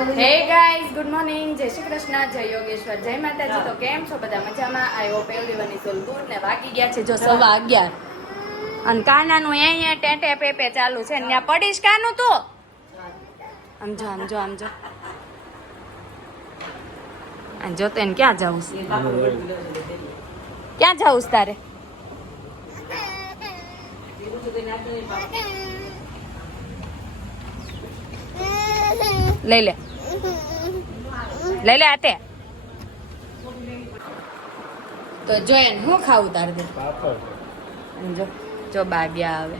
Hey guys, good morning, જય શ્રી કૃષ્ણ, જય યોગેશ્વર, જય માતાજી. તો કેમ છો બધા? મજામાં? I hope everyone is all good. ને વાગી ગયા છે જો 11:15 અને કાનાનું અહીંયા ટેટે પેપે ચાલુ છે. ત્યાં પડીશ કાનું તો આમજો આમજો આમજો આમજો. તો એને ક્યાં જાવું છે? ક્યાં જાવું છે તારે? લઈ લે લઈ લે આતે. તો જો એને હું ખાવું તારે દે જો જો બાગ્યા આવે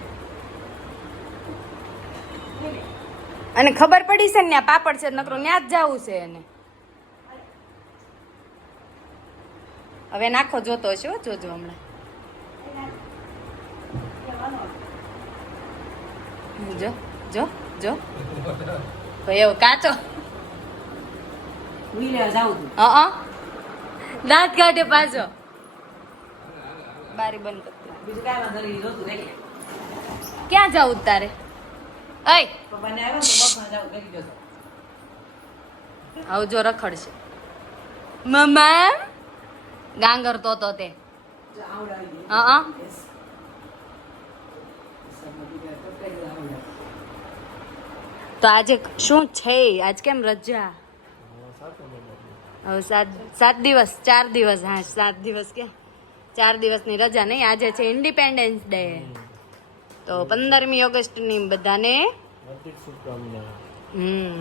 અને ખબર પડી છે ને ત્યાં પાપડ છે નકરો ત્યાં જ જવું છે એને. હવે નાખો જોતો હશે હો, જોજો હમણાં. જો જો જો એવો કાચો દાંત કાઢે પાછો. બારી બંધ કરતી. ક્યાં જવું તારે? આવજો રખડશે મમ્મા. ગાંગર તો તે તો આજે શું છે? આજ કેમ રજા? હવે 7 દિવસ 4 દિવસ. હા 7 દિવસ ક્યાં 4 દિવસની રજા નહીં. આજે છે ઇન્ડિપેન્ડન્સ ડે. તો 15મી ઓગસ્ટની બધાને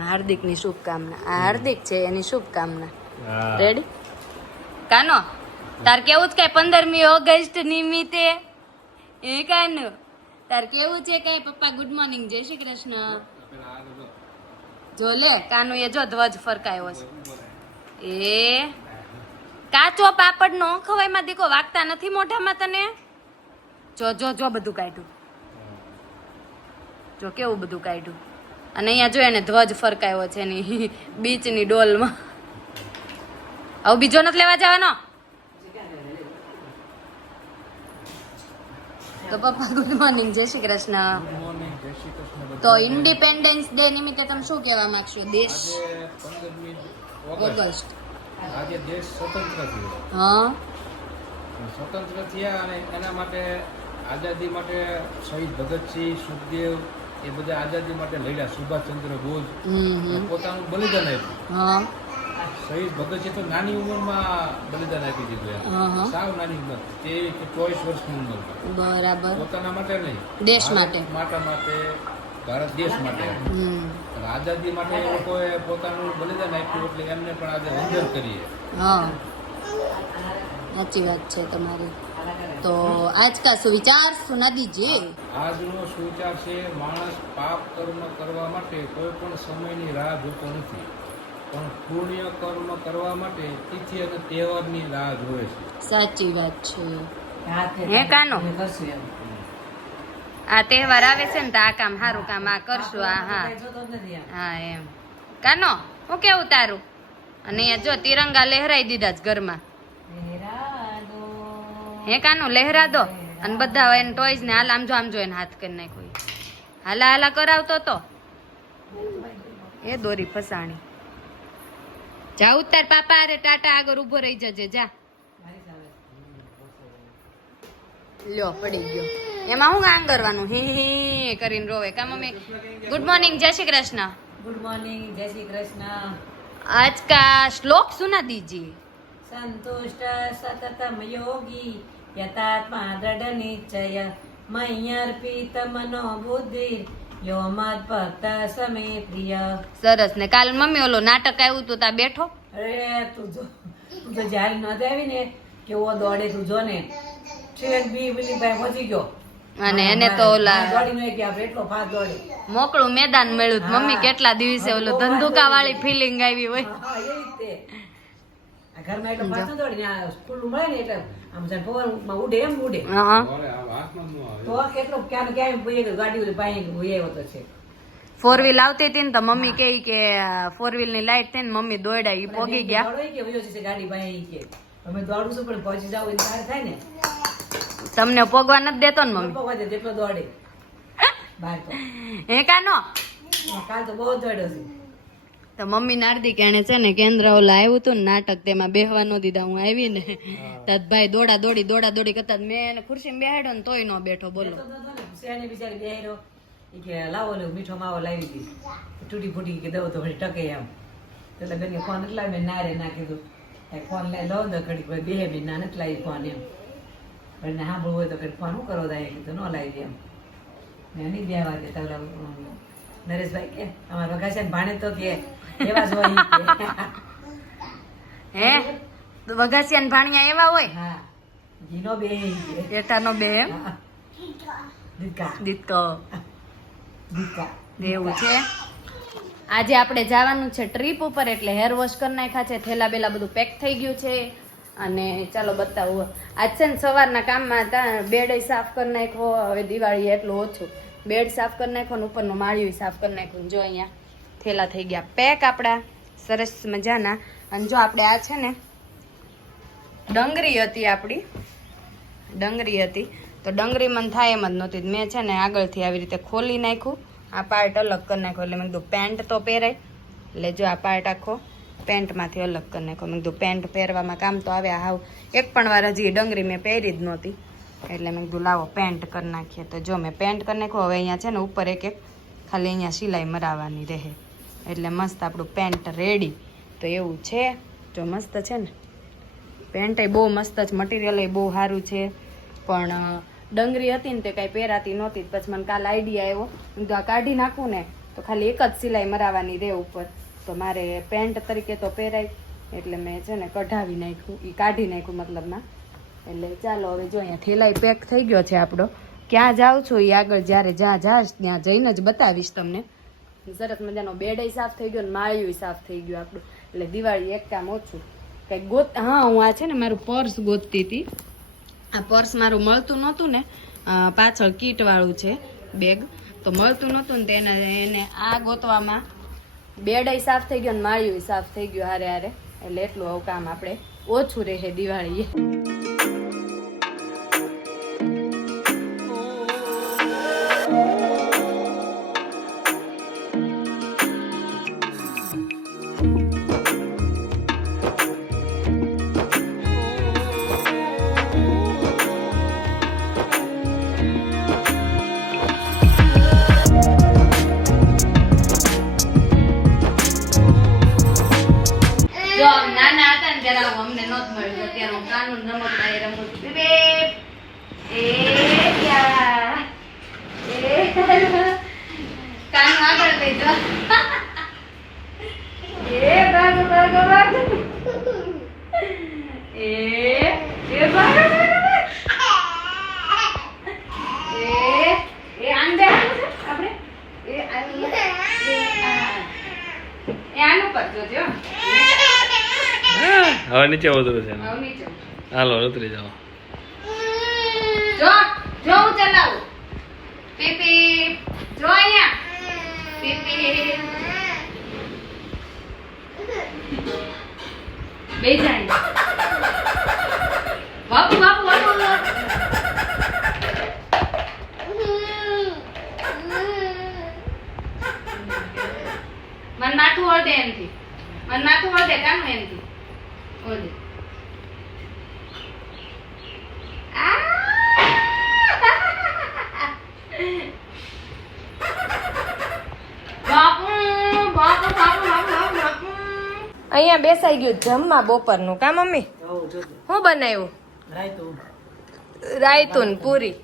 હાર્દિકની શુભકામના. આ હાર્દિક છે એની શુભકામના. રેડી કાનો? તાર કેવું છે કે 15મી ઓગસ્ટ નિમિત્તે એ કાનો તાર કેવું છે કે પપ્પા ગુડ મોર્નિંગ, જય શ્રી કૃષ્ણ. જો લે કાનુ એ જો ધ્વજ ફરકાયો છે. એ કાચો પાપડ નો ખવાય માં દીકો વાગતા નથી મોઢામાં તને? જો જો જો બધું કાઢ્યું, જો કેવું બધું કાઢ્યું. અને અહીંયા જો એને ધ્વજ ફરકાયો છે એની બીચની ડોલમાં. હવે બીજો નથી લેવા જવાનો? તો પપ્પા ગુડ મોર્નિંગ, જય શ્રી કૃષ્ણ. તો ઇન્ડિપેન્ડન્સ ડે નિમિત્તે તમે શું કહેવા માંગશો? દેશ 15મી ઓગસ્ટ આજે દેશ સ્વતંત્ર થયો. હા સ્વતંત્ર થયા અને એના માટે આઝાદી માટે શહીદ ભગતસિંહ, સુખદેવ એ બધા આઝાદી માટે લડ્યા. સુભાષચંદ્ર બોઝ પોતાનું બલિદાન આપ્યું. હા શહીદ ભગતસિંહ તો નાની ઉંમરમાં બલિદાન આપી દીધું. સાવ નાની ઉંમર, તે 24 વર્ષની ઉંમર. બરાબર. પોતાના માટે નહીં, દેશ માટે માટે ભારત દેશ માટે. આઝાદી માટે એ લોકોએ પોતાનું બલિદાન આપ્યું એટલે એમને પણ આજે વંદન કરીએ. હા સાચી વાત છે તમારી. તો આજ કા સુવિચાર સુના દીજીએ. આજનો સુવિચાર છે, માણસ પાપ કર્મ કરવા માટે કોઈ પણ સમયની રાહ જોતો નથી, પણ પુણ્ય કર્મ કરવા માટે તિથિ અને તહેવારની રાહ જોવે છે. સાચી વાત છે. હે કાનો આ તહેવાર આવે છે ને તો આ કામ સારું કામ આ કરશું. હા હા એમ કાનો હું કેવું તારું? અને અહીંયા જો તિરંગા લહેરાઈ દીધા જ ઘરમાં. હે કાનું લહેરા દો. અને બધા એને ટોયઝ ને હાલ આમ જો એને હાથ કરી નાખ્યો. હાલા હાલા કરાવતો તો એ દોરી ફસાણી. જા ઉતાર પાપા અરે ટાટા આગળ ઉભો રહી જજે જા. લ્યો પડી ગયો. એમાં હું કામ કરવાનું? હી કરીને રોવે કા મમ્મી? ગુડ મોર્નિંગ, જય શ્રી કૃષ્ણ. गुड मॉर्निंग, जय श्री कृष्ण. आज का श्लोक सुना दीजिए. संतुष्ट सततम योगी यतात्मा दृढ़ निश्चय मय्यर्पित मनो बुद्धि यो मद भक्त समे प्रिय. સરસ. ને કાલ મમ્મી ઓલો નાટક આવ્યું તું તા બેઠો? અરે તું તો જ્યારે નોંધ આવી ને કેવો દોડે તું જો ને ટ્રેન બી પેલી ભાઈ પહોંચી ગયો અને એને તો ઓલા દોડી નહીં કે આપણે એટલો ફાસ્ટ દોડે. મોકળું મેદાન મળ્યું. મમ્મી કેટલા દિવસે ઓલો ધંધુકા વાળી ફિલિંગ આવી હોય. હા એ રીતે આ ઘરમાં એટલો ફાસ્ટ દોડી ને સ્કૂલ મળે ને એટલે આમ જાણ પવનમાં ઉડે એમ ઉડે. હા તો કેટલો ક્યાં ક્યાં ભૂલી ગયો ગાડી ઓલી પાઈ ભૂલી આવ્યો તો છે. 4 વ્હીલ આવતી હતી ને તો મમ્મી કહે કે 4 વ્હીલ ની લાઈટ થઈ ને મમ્મી દોડ્યા ઈ પોગી ગયા. દોડો કે વયો છે ગાડી પાઈ કે અમે દોડું છું પણ પહોંચી જાવ એટલે થાય થાય ને. તમને પોગવા નથી દેતો ને મમ્મી? પપ્પા જેટલો દોડે બહાર તો હે કાનો કાલ તો બહુ દોડ્યો છે. તો મમ્મી નાર્દિક એને છે ને કેન્દ્ર ઓલા આવ્યું હતું ને નાટક, તેમાં બેહવા ન દીધા. હું આવી ને તત ભાઈ દોડા દોડી કરતા મેં એને ખુરશીમાં બેહાડ્યો ને તોય ન બેઠો. બોલો શેને બિચારી બેહેરો ઈ કે લાવો લે મીઠો માવો લાવી દી, તૂટી ફૂટી કે દઉં તો વળી ટકે એમ. એટલે બેન ફોન એટલા મેં નારે ના કીધું ફોન લઈ લો તો ઘડી બે બી ના નથી લાવી ફોન એમ. પણ સાંભળવું હોય તો ઘડી ફોન શું કરો થાય કીધું ન લાવી દે એમ. મેં નહીં બેવા દેતા. નરેશભાઈ કે અમારા વઘાસિયા ને ભાણે તો કે એવા જ હોય ઈ કે. હે વઘાસિયા ને ભાણિયા એવા હોય? હા ઘીનો બે એટાનો બે એમ દીકા દીતો દીકા એવું છે. આજે આપણે જવાનું છે ટ્રીપ ઉપર, એટલે હેર વોશ કરી નાખ્યા છે, થેલા બેલા બધું પેક થઈ ગયું છે. અને ચાલો બતાવું. આજ છે ને સવારના કામમાં હતા, બેડ સાફ કરી નાખ્યો. હવે દિવાળી એટલું ઓછું, બેડ સાફ કરી નાખ્યો ને ઉપરનું માળિયું સાફ કરી નાખ્યું. જો અહીંયા થેલા થઈ ગયા પેક આપણા સરસ મજાના. અને જો આપણે આ છે ને ડંગરી હતી, આપણી ડંગરી હતી, તો ડંગરી મને થાય એમ જ નહોતી. મેં છે ને આગળથી આવી રીતે ખોલી નાખ્યું, આ પાર્ટ અલગ કરી નાખ્યો. એટલે મેં કીધું પેન્ટ તો પહેરાય, એટલે જો આ પાર્ટ આખો પેન્ટમાંથી અલગ કરી નાખ્યો. મેં કીધું પેન્ટ પહેરવામાં કામ તો આવે. હાવ એક પણ વાર હજી ડંગરી મેં પહેરી જ નહોતી, એટલે મેં કીધું લાવો પેન્ટ કરી નાખીએ. તો જો મેં પેન્ટ કરી નાખ્યો. હવે અહીંયા છે ને ઉપર એક ખાલી અહીંયા સિલાઈ મરાવવાની રહે, એટલે મસ્ત આપણું પેન્ટ રેડી. તો એવું છે, જો મસ્ત છે ને પેન્ટ, બહુ મસ્ત જ, મટીરિયલ બહુ સારું છે. પણ ડંગરી હતી ને તે કાંઈ પહેરાતી નહોતી. પછી મને કાલ આઈડિયા આવ્યો, તો આ કાઢી નાખું ને તો ખાલી એક જ સિલાઈ મરાવવાની રહે ઉપર, તો મારે પેન્ટ તરીકે તો પહેરાય. એટલે મેં છે ને કઢાવી નાખ્યું, એ કાઢી નાખ્યું મતલબમાં. એટલે ચાલો હવે જો અહીંયા થેલાઈ પેક થઈ ગયો છે આપણો. ક્યાં જાઉં છું એ આગળ જ્યારે જ્યાં જાશ ત્યાં જઈને જ બતાવીશ તમને. સરસ મજાનો બેડ સાફ થઈ ગયો ને માળિયું સાફ થઈ ગયું આપણું. એટલે દિવાળી એક કામ ઓછું કંઈક હા હું આ છે ને મારું પર્સ ગોતતી હતી. આ પર્સ મારું મળતું નહોતું ને, પાછળ કીટ વાળું છે બેગ, તો મળતું નહોતું ને તો એને આ ગોતવામાં બેડ સાફ થઈ ગયો ને માળિયું સાફ થઈ ગયું હારે હારે. એટલે એટલું આવું કામ આપણે ઓછું રહે દિવાળીએ. જો નાના હતા ને ત્યારે અમને નહોત મળ્યું, અત્યારે હું કાનૂન રમત રમું છું. કાનૂન આગળ લઈ જો. ભાગો ભાગો ભાગો. ભાગો આંબે આપણે આનું કરજો જો. હવે નીચે ઉતરું છે. હાલો ઉતરી જાઓ. જો જો હું ચલાવું. પીપી જો અહીંયા. પીપી બે જાય. બાપુ બાપુ બાપુ. મન માથું ઓળદે એમથી. મન માથું ઓળદે કાનું એમથી. ઓળદે. અહીંયા બેસાઈ ગયું જમવા બપોરનું. કા મમ્મી શું બનાવ્યું? રાયતું ને પૂરી.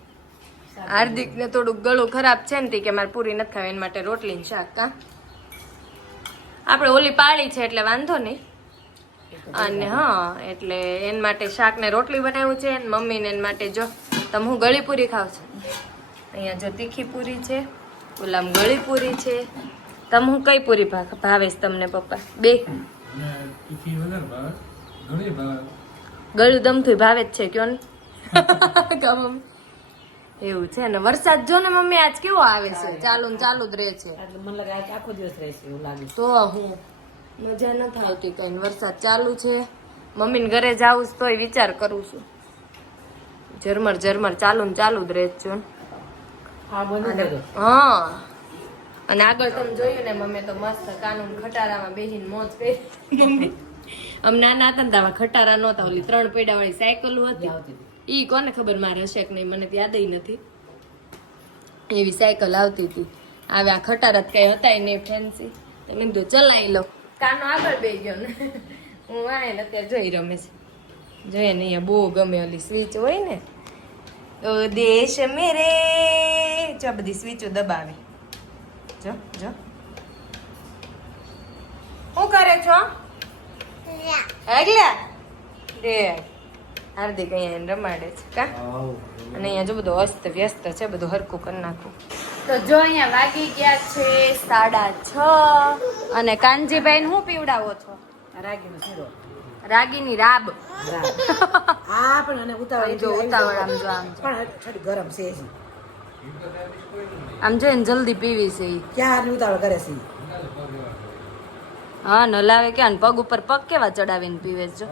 હાર્દિક ને થોડુંક ગળું ખરાબ છે ને કે મારે પૂરી નથી ખાવી, એના માટે રોટલી ને શાક. કા આપણે ઓલી પાળી છે એટલે વાંધો નહીં. અને હા એટલે એના માટે શાક ને રોટલી બનાવ્યું છે. મમ્મી ને એના માટે જો તમે હું ગળી પૂરી ખાવ છો. અહીંયા જો તીખી પૂરી છે, ઓલામ ગળી પૂરી છે. તમે હું કઈ પૂરી ભાવે છે તમને પપ્પા? બે ગળ્યું દમથી ભાવે જ છે કયો ને. મમ્મી એવું છે ને. વરસાદ જો ને મમ્મી આજ કેવો આવે છે, ચાલુ ને ચાલુ જ રહે છે. મને લાગે આજ આખો દિવસ રહેશે એવું લાગે. તો હું મજા નથી આવતી કઈ, વરસાદ ચાલુ છે. મમ્મીને ઘરે જાવું તોય વિચાર કરું છું. ઝરમર ઝરમર ચાલુ ને ચાલુ જ રહે છે. હા હા અને આગળ તમે જોયું ને મમ્મી તો મસ્ત કાનૂન ખટારામાં બેસીને મોજ કરી મમ્મી આમ નાના હતા ને તો આવા ખટારા નહોતા, ઓલી 3 પૈડા વાળી સાયકલ હતી. ઈ કોને ખબર મારે હશે કે નહીં, મને યાદ નથી. એવી સાયકલ આવતી હતી. આવે આ ખટારા કઈ હતા નહીં ફેન્સી, તો મેં કીધું ચલાવી લો. કાનો આગળ બે ગયો ને હું આ ને અત્યારે જોઈ રમે છે. જોઈએ ને અહીંયા બહુ ગમે ઓલી સ્વિચ હોય ને, ઓ દેશ મેરે, જો બધી સ્વિચો દબાવે. જો જો શું કરે છો? આગલા દે હાર્દિક અહીંયા રમાડે છે કા. અને અહીંયા જો બધું અસ્ત વ્યસ્ત છે, બધું હરખું કરી નાખું. તો જો અહીંયા વાગી ગયા છે 6:30 અને કાનજીભાઈ ને શું પીવડાવો છો? રાગીનો શીરો. રાગીની રાબ. હા પણ અને ઉતાવળ જો ઉતાવળ આમ જો આમ પણ થોડી ગરમ છે હજી. આમ જો એને જલ્દી પીવી છે ઈ. ક્યાં ઉતાવળ કરે છે? હા નલાવે કે પગ ઉપર પગ કેવા ચડાવીને પીવે છે જો.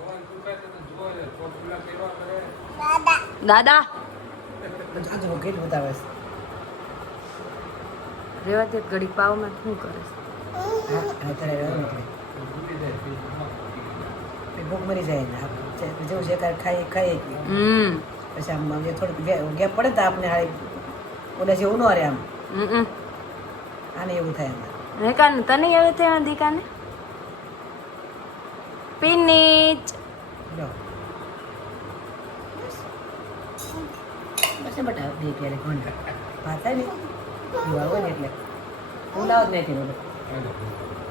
દાદા આજનો કેટલું ઉતાવળ છે. રેવા દે ઘડી પાવમાં શું કરે છે? હા અત્યારે રહેવાનું એટલે ભૂખ મરી જાય ને જેવું છે ખાઈ ખાઈ પછી આમ થોડીક ગેપ પડે તો આપણે ઓલા જેવું ન રહે આમ. આને એવું થાય આમાં. હે કાન તને હવે ત્યાં દીકાને પિનિચ લો બસ બટા બે ક્યારે કોણ ભાત થાય ને દીવા હોય ને એટલે હું લાવ જ નથી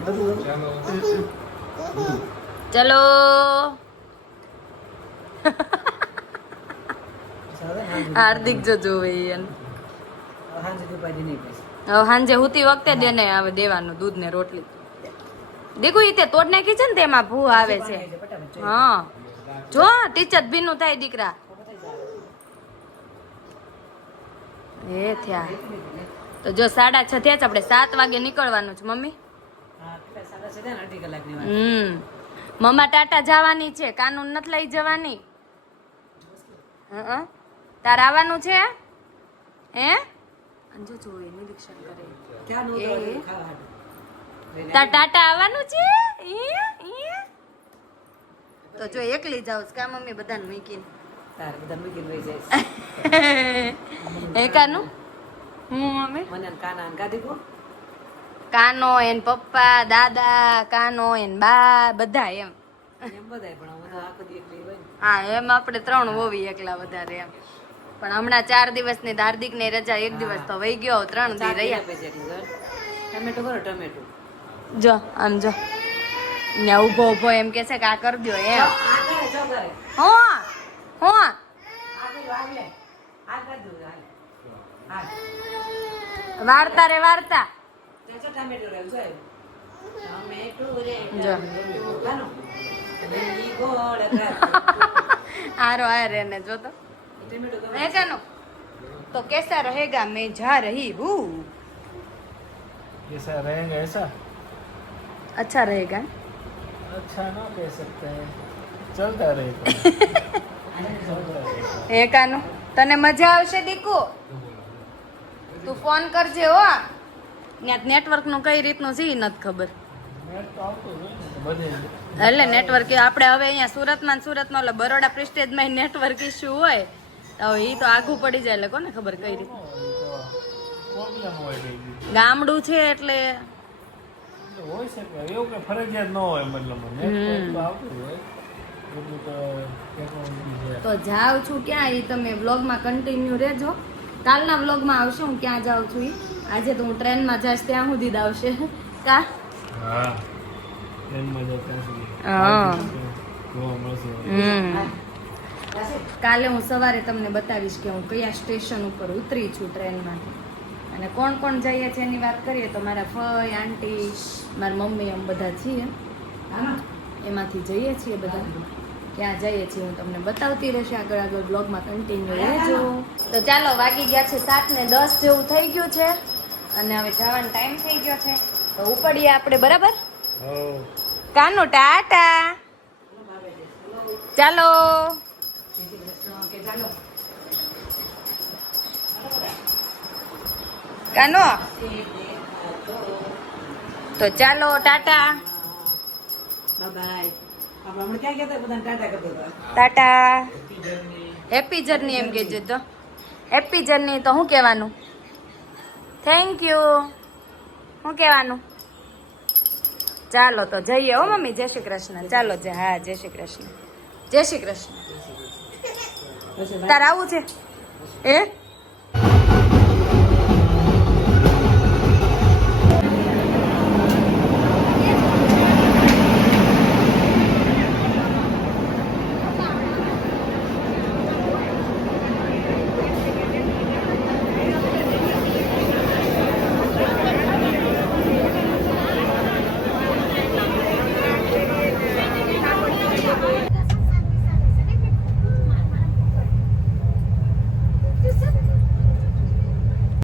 બધું ચલો હાર્દિક જો જોવે એને. હાંજે દુપાજી નહીં પછી હવે સાંજે હુતી વખતે દે ને આવે દેવાનું દૂધ ને રોટલી. દેખો ઈ તે તોડ નાખી છે ને તેમાં ભૂ આવે છે. હા જો ટીચર ભીનું થાય દીકરા. એ થયા તો જો 6:30 થયા છે, આપણે 7 વાગે નીકળવાનું છે મમ્મી. મમ્મા ટાટા જવાની છે, કાનૂન નથી લઈ જવાની. તાર આવવાનું છે હે? અંજુ જોઈ નિરીક્ષણ કરે. તાર ટાટા આવવાનું છે તો જો એકલી જાવ કા મમ્મી બધાને મૂકીને. તાર બધા મૂકીને વહી જાય એ કાનું હું મમ્મી મને કાના ગાદી કો કાનો એન પપ્પા દાદા કાનો એન બા બધા એમ એમ બધાય પણ હું તો આખો દી એકલી હોય ને. હા એમ આપણે 3 હોવી એકલા વધારે એમ. પણ હમણાં 4 દિવસની હાર્દિક ની રજા, 1 દિવસ તો વહી ગયો, 3 દી રહ્યા. ટમેટો કરો ટમેટો જો આમ જો ને ઉભો ઉભો એમ કે છે કે આ કરી દો એમ. આ કરે જો કરે હો હો આ કરી આગલે આ કરી દો હાલ વાર્તા રે વાર્તા જો ટમેટો રે જો ટમેટો રે જો કાનો ઈ ગોળ કર આરો આ રે ને જો તો ટમેટો ગમે હે કાનો તો कैसा रहेगा मैं जा रही हूँ. कैसा रहेगा ऐसा अच्छा रहेगा. अच्छा ना कह सकते हैं, चलता रहेगा. હે કાનો તને મજા આવશે દીકુ, તું ફોન કરજે હો. ત્યાં નેટવર્ક નું કઈ રીતનું છે ઈ નથી ખબર. એટલે નેટવર્ક આપણે હવે અહીંયા સુરતમાં ઓલા બરોડા પ્રેસ્ટેજમાં નેટવર્ક ઇસ્યુ હોય તો ઈ તો આઘું પડી જાય, એટલે કોને ખબર કઈ રીતે. ગામડું છે એટલે હોય શકે એવું કે ફરજિયાત ન હોય, મતલબ નેટવર્ક આવતું હોય એટલું તો ટેકનોલોજી છે. તો જાઉં છું ક્યાં ઈ તમે વ્લોગમાં કન્ટિન્યુ રહેજો. કાલના વ્લોગમાં આવશે હું ક્યાં જાઉં છું ઈ. આજે તો હું ટ્રેનમાં જઈશ ત્યાં સુધી જ આવશે કા. હા ટ્રેનમાં જતા છીએ. હા જોવા મળશે. કાલે હું સવારે તમને બતાવીશ કે હું કયા સ્ટેશન ઉપર ઉતરી છું ટ્રેનમાં અને કોણ કોણ જઈએ છે એની વાત કરીએ તો મારા ફઈ આંટી મારા મમ્મી એમ બધા છીએ, એમાંથી જઈએ છીએ બધા. ક્યાં જઈએ છીએ હું તમને બતાવતી રહેશે આગળ આગળ બ્લોગમાં કન્ટિન્યુ રહેજો. તો ચાલો વાગી ગયા છે 7:10 જેવું થઈ ગયું છે અને હવે જવાનો ટાઈમ થઈ ગયો છે તો ઉપડીએ આપણે બરાબર. કાનો ટાટા ચાલો. કાનો તો ચાલો ટાટા બાય. આપણે હમણાં ક્યાં ગયા હતા? બધાને ટાટા કરતા હતા. ટાટા હેપી જર્ની એમ કહેજો તો હેપી જર્ની તો શું કહેવાનું થેન્ક યુ શું કહેવાનું ચાલો તો જઈએ હો મમ્મી જય શ્રી કૃષ્ણ ચાલો હા જય શ્રી કૃષ્ણ જય શ્રી કૃષ્ણ પછી તારે આવું છે એ